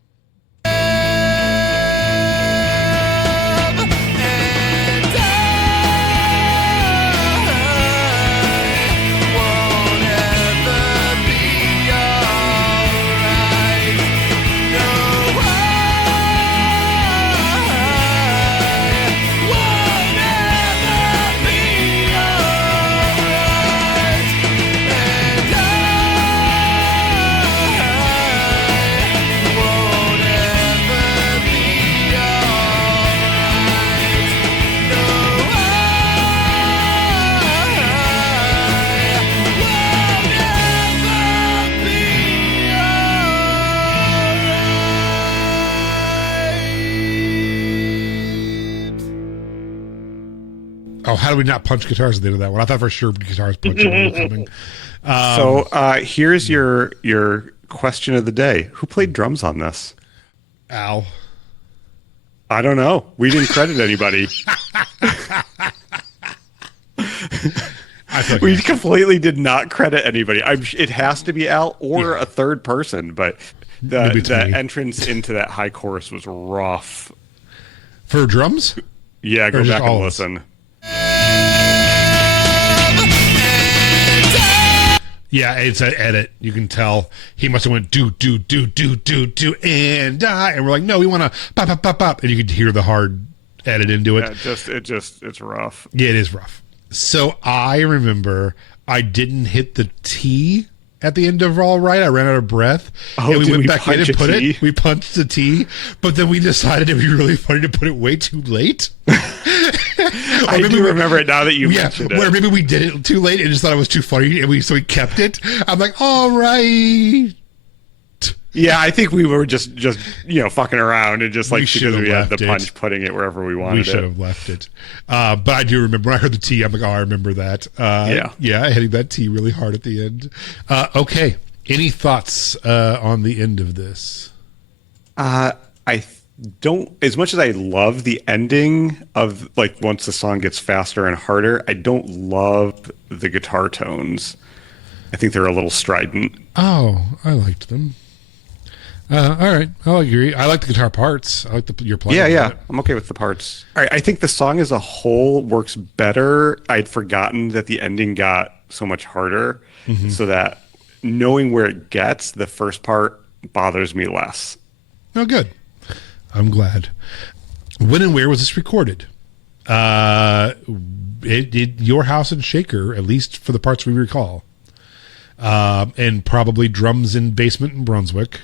Oh, how do we not punch guitars at the end of that one? I thought for sure guitars punching were coming. So here's your question of the day. Who played drums on this? Al. I don't know. We didn't credit anybody. We completely did not credit anybody. It has to be Al or a third person, but the entrance into that high chorus was rough. For drums? Yeah, go back and listen. Yeah, it's an edit. You can tell he must have went do and we're like, no, we want to pop pop pop pop, and you could hear the hard edit into it. Yeah, it's rough. Yeah, it is rough. So I remember I didn't hit the T at the end of All Right. I ran out of breath. Oh, and we went back in and put T? it. We punched the T, but then we decided it'd be really funny to put it way too late. I do remember it now that you mentioned it. Where maybe we did it too late and just thought it was too funny, and we kept it. I'm like, all right. Yeah, I think we were just fucking around and just like because we had the punch putting it wherever we wanted it. We should have left it. But I do remember when I heard the T, I'm like, oh, I remember that. Hitting that T really hard at the end. Okay. Any thoughts on the end of this? I don't, as much as I love the ending of like once the song gets faster and harder, I don't love the guitar tones. I think they're a little strident. Oh, I liked them. All right, I'll agree. I like the guitar parts. I like your playing. Yeah, I'm okay with the parts. All right, I think the song as a whole works better. I'd forgotten that the ending got so much harder, so that knowing where it gets, the first part bothers me less. Oh, good. I'm glad. When and where was this recorded? Your house in Shaker, at least for the parts we recall, and probably drums in basement in Brunswick.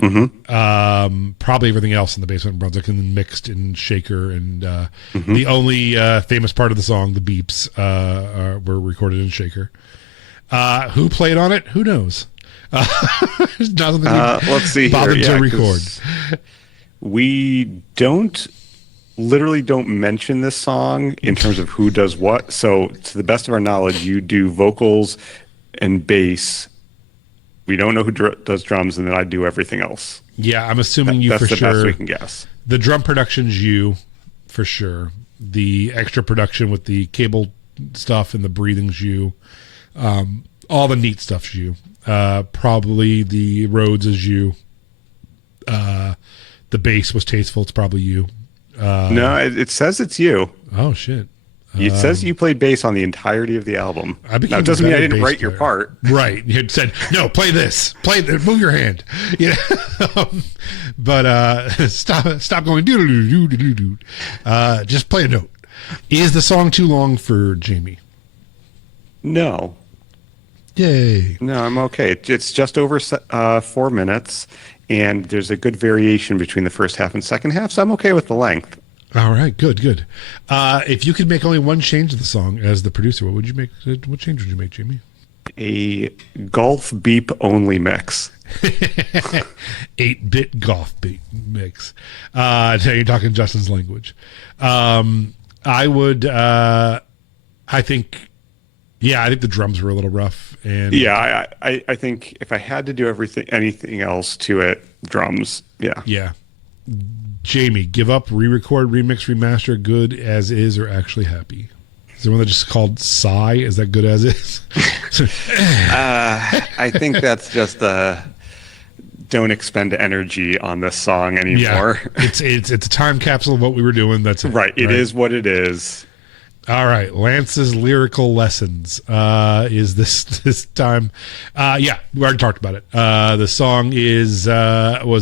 Probably everything else in the basement in Brunswick, and then mixed in Shaker. And the only famous part of the song, the beeps, were recorded in Shaker. Who played on it? Who knows? Let's see. Bothered to record. We literally don't mention this song in terms of who does what. So, to the best of our knowledge, you do vocals and bass. We don't know who does drums, and then I do everything else. Yeah, I'm assuming you for sure. That's the best we can guess. The drum production's you, for sure. The extra production with the cable stuff and the breathing's you. All the neat stuff's you. Probably the Rhodes is you. The bass was tasteful. It's probably you. No, it says it's you. Oh, shit. It says you played bass on the entirety of the album. Now, it doesn't mean I didn't write your part. Right. You had said, no, play this. Play this. Move your hand. Yeah. But stop going doo-doo-doo-doo-doo-doo. Just play a note. Is the song too long for Jaime? No. Yay. No, I'm okay. It's just over 4 minutes, and there's a good variation between the first half and second half, so I'm okay with the length. All right, good. If you could make only one change to the song as the producer, what would you make? What change would you make, Jaime? A golf beep only mix. 8-bit golf beep mix. Now you're talking Justin's language. I would. I think the drums were a little rough, and I think if I had to do anything else to it, drums. Yeah. Jaime, give up, re-record, remix, remaster, good as is, or actually happy. Is there one that just called Sigh? Is that good as is? I think that's just don't expend energy on this song anymore. Yeah, it's a time capsule of what we were doing. That's it. Right. It is what it is. All right, Lance's lyrical lessons is this time. We already talked about it. The song was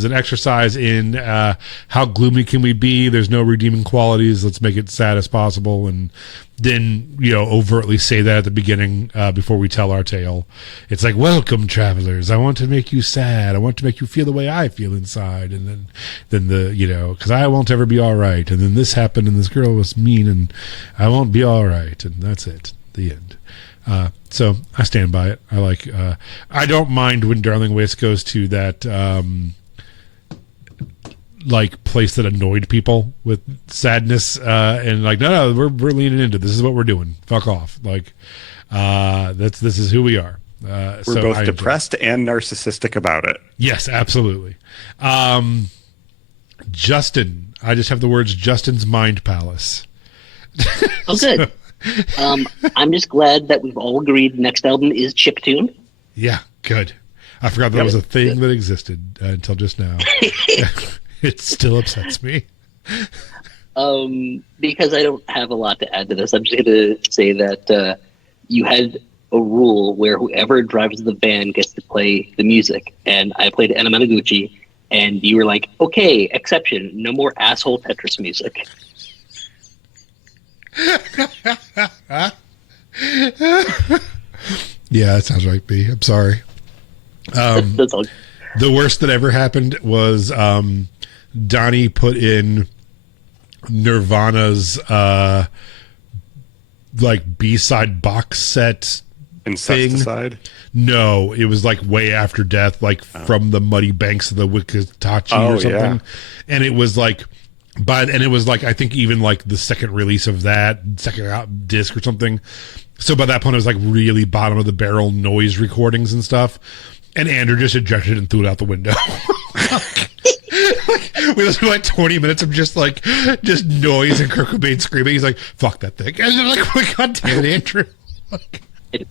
an exercise in how gloomy can we be? There's no redeeming qualities. Let's make it sad as possible, and then overtly say that at the beginning before we tell our tale. It's like, welcome, travelers. I want to make you sad. I want to make you feel the way I feel inside, and then because I won't ever be all right. And then this happened, and this girl was mean, and I won't be all right. And that's it. The end. So I stand by it. I don't mind when Darling Waste goes to that place that annoyed people with sadness and no, we're leaning into this. Is what we're doing. Fuck off. This is who we are. We're both depressed and narcissistic about it. Yes, absolutely. Justin, I just have the words Justin's Mind Palace. Oh, good. I'm just glad that we've all agreed next album is chiptune. Yeah, good. I forgot that was a thing that existed until just now. It still upsets me. Because I don't have a lot to add to this. I'm just going to say that you had a rule where whoever drives the van gets to play the music. And I played Anna Managuchi, and you were like, okay, exception, no more asshole Tetris music. Yeah, that sounds right, B. I'm sorry. That's all. The worst that ever happened was Donnie put in Nirvana's B-side box set Incesticide? thing. No, it was way after death, from the muddy banks of the Wikitatchi or something. Yeah. And it was I think even the second release of that second out disc or something. So by that point it was really bottom of the barrel noise recordings and stuff. And Andrew just ejected and threw it out the window. We listened to 20 minutes of just noise and Kurt Cobain screaming. He's like, fuck that thing. And they're like, oh my God damn it, Andrew.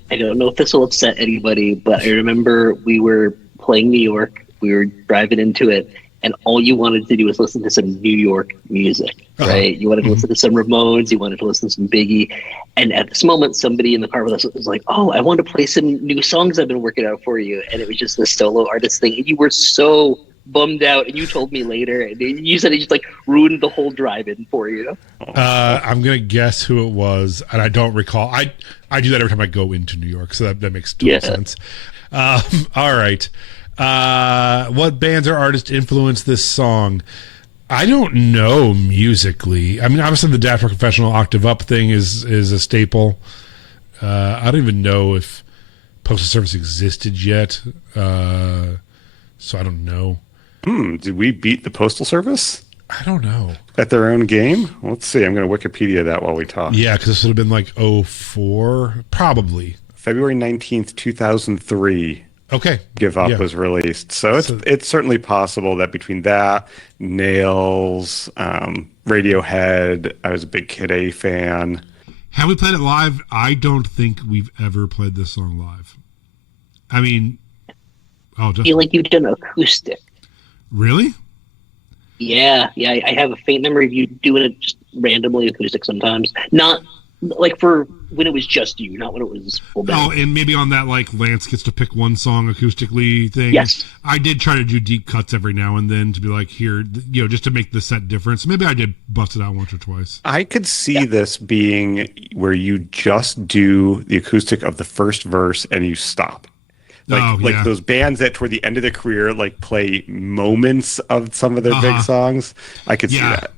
I don't know if this will upset anybody, but I remember we were playing New York. We were driving into it, and all you wanted to do was listen to some New York music, right? You wanted to listen to some Ramones. You wanted to listen to some Biggie. And at this moment, somebody in the car with us was like, oh, I want to play some new songs I've been working out for you. And it was just this solo artist thing. And you were so bummed out, and you told me later, and you said it just ruined the whole drive-in for you. I'm gonna guess who it was, and I don't recall. I do that every time I go into New York, so that makes total sense. All right, what bands or artists influenced this song? I don't know musically. I mean, obviously the Daft Punk Confessional Octave Up thing is a staple. I don't even know if Postal Service existed yet, so I don't know. Did we beat the Postal Service? I don't know. At their own game? Let's see. I'm going to Wikipedia that while we talk. Yeah, because this would have been 04, probably. February 19th, 2003. Okay. Give Up was released. So it's certainly possible that between that, Nails, Radiohead, I was a big Kid A fan. Have we played it live? I don't think we've ever played this song live. I mean... I feel like you've done acoustic. Really? Yeah. I have a faint memory of you doing it just randomly acoustic sometimes. Not for when it was just you, not when it was full band. Oh, and maybe on that Lance gets to pick one song acoustically thing. Yes. I did try to do deep cuts every now and then to be here, just to make the set difference. Maybe I did bust it out once or twice. I could see this being where you just do the acoustic of the first verse and you stop. Those bands that toward the end of their career play moments of some of their big songs. I could see that.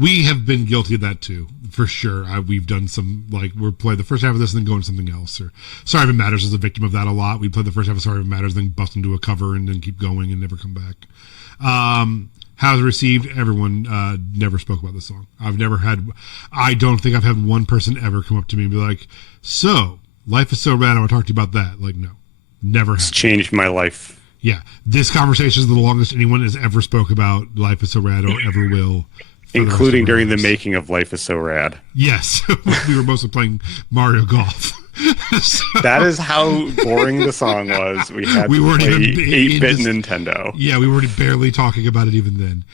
We have been guilty of that too, for sure. We've done some we're play the first half of this and then go into something else. Or Sorry If It Matters is a victim of that a lot. We play the first half of Sorry If It Matters, then bust into a cover and then keep going and never come back. How was it received? Everyone never spoke about this song. I don't think I've had one person ever come up to me and be like, so, Life Is So Rad, I want to talk to you about that. Like, no. Never It's changed my life. Yeah. This conversation is the longest anyone has ever spoke about Life Is So Rad or ever will. Including during the making of Life Is So Rad. Yes. We were mostly playing Mario Golf. So, that is how boring the song was. We had to play 8-bit Nintendo. Yeah, we were barely talking about it even then.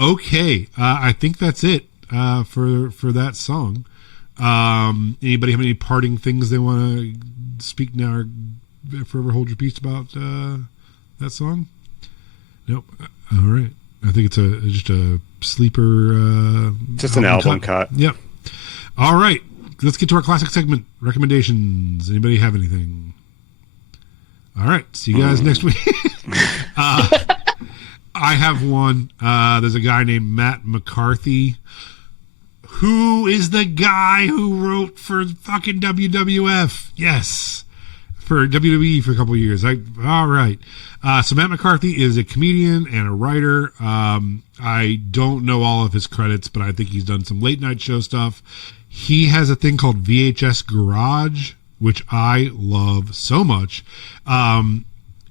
Okay. I think that's it for that song. Anybody have any parting things they want to speak now or forever hold your peace about that song? Nope. All right. I think it's just a sleeper. Just an album cut. Yep. All right. Let's get to our classic segment, recommendations. Anybody have anything? All right. See you guys next week. I have one. There's a guy named Matt McCarthy, who is the guy who wrote for fucking WWF. Yes. For WWE for a couple of years. All right. So Matt McCarthy is a comedian and a writer. I don't know all of his credits, but I think he's done some late night show stuff. He has a thing called VHS Garage, which I love so much.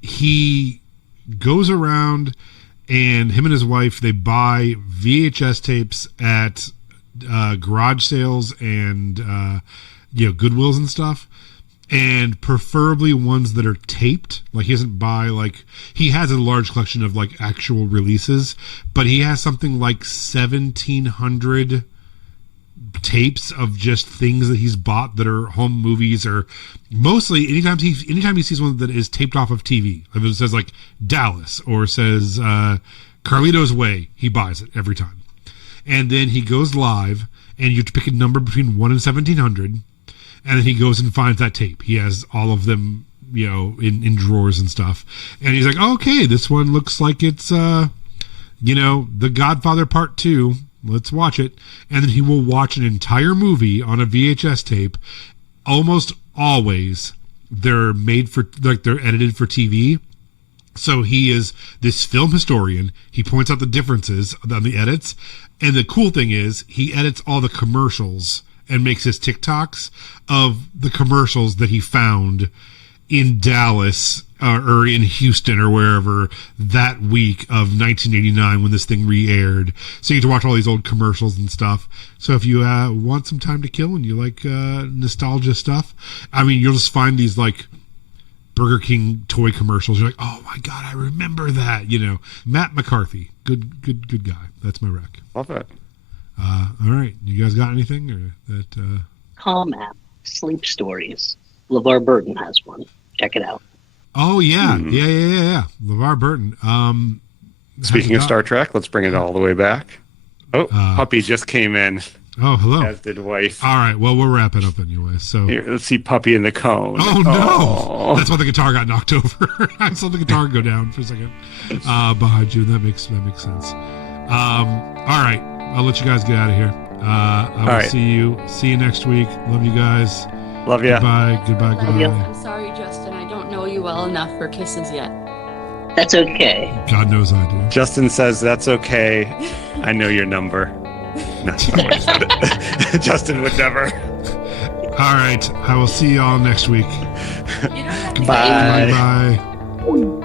He goes around and him and his wife, they buy VHS tapes at garage sales and Goodwills and stuff. And preferably ones that are taped. Like, he doesn't buy, like, he has a large collection of, like, actual releases, but he has something like 1,700 tapes of just things that he's bought that are home movies, or mostly anytime he sees one that is taped off of TV. If it says, like, Dallas or says Carlito's Way, he buys it every time. And then he goes live, and you have to pick a number between 1 and 1,700. And then he goes and finds that tape. He has all of them, in drawers and stuff. And he's like, oh, okay, this one looks like it's, The Godfather Part 2. Let's watch it. And then he will watch an entire movie on a VHS tape. Almost always, they're edited for TV. So he is this film historian. He points out the differences on the edits. And the cool thing is he edits all the commercials and makes his TikToks of the commercials that he found in Dallas or in Houston or wherever that week of 1989 when this thing re-aired. So you get to watch all these old commercials and stuff. So if you want some time to kill and you like nostalgia stuff, I mean, you'll just find these like Burger King toy commercials. You're like, oh my God, I remember that. Matt McCarthy, good guy. That's my rec. Love it. All right. You guys got anything? Or that? Calm app, Sleep Stories. LeVar Burton has one. Check it out. Oh, yeah. Yeah. LeVar Burton. Speaking of Star Trek, let's bring it all the way back. Oh, Puppy just came in. Oh, hello. As did wife. All right. Well, we'll wrap it up anyway. So here, let's see Puppy in the cone. Oh, no. That's why the guitar got knocked over. I saw the guitar go down for a second behind you. That makes sense. All right. I'll let you guys get out of here. I will see you next week. Love you guys. Love you. Goodbye. I'm sorry, Justin. I don't know you well enough for kisses yet. That's okay. God knows I do. Justin says, that's okay. I know your number. No, Justin would never. All right. I will see you all next week. You don't have to Bye. Bye.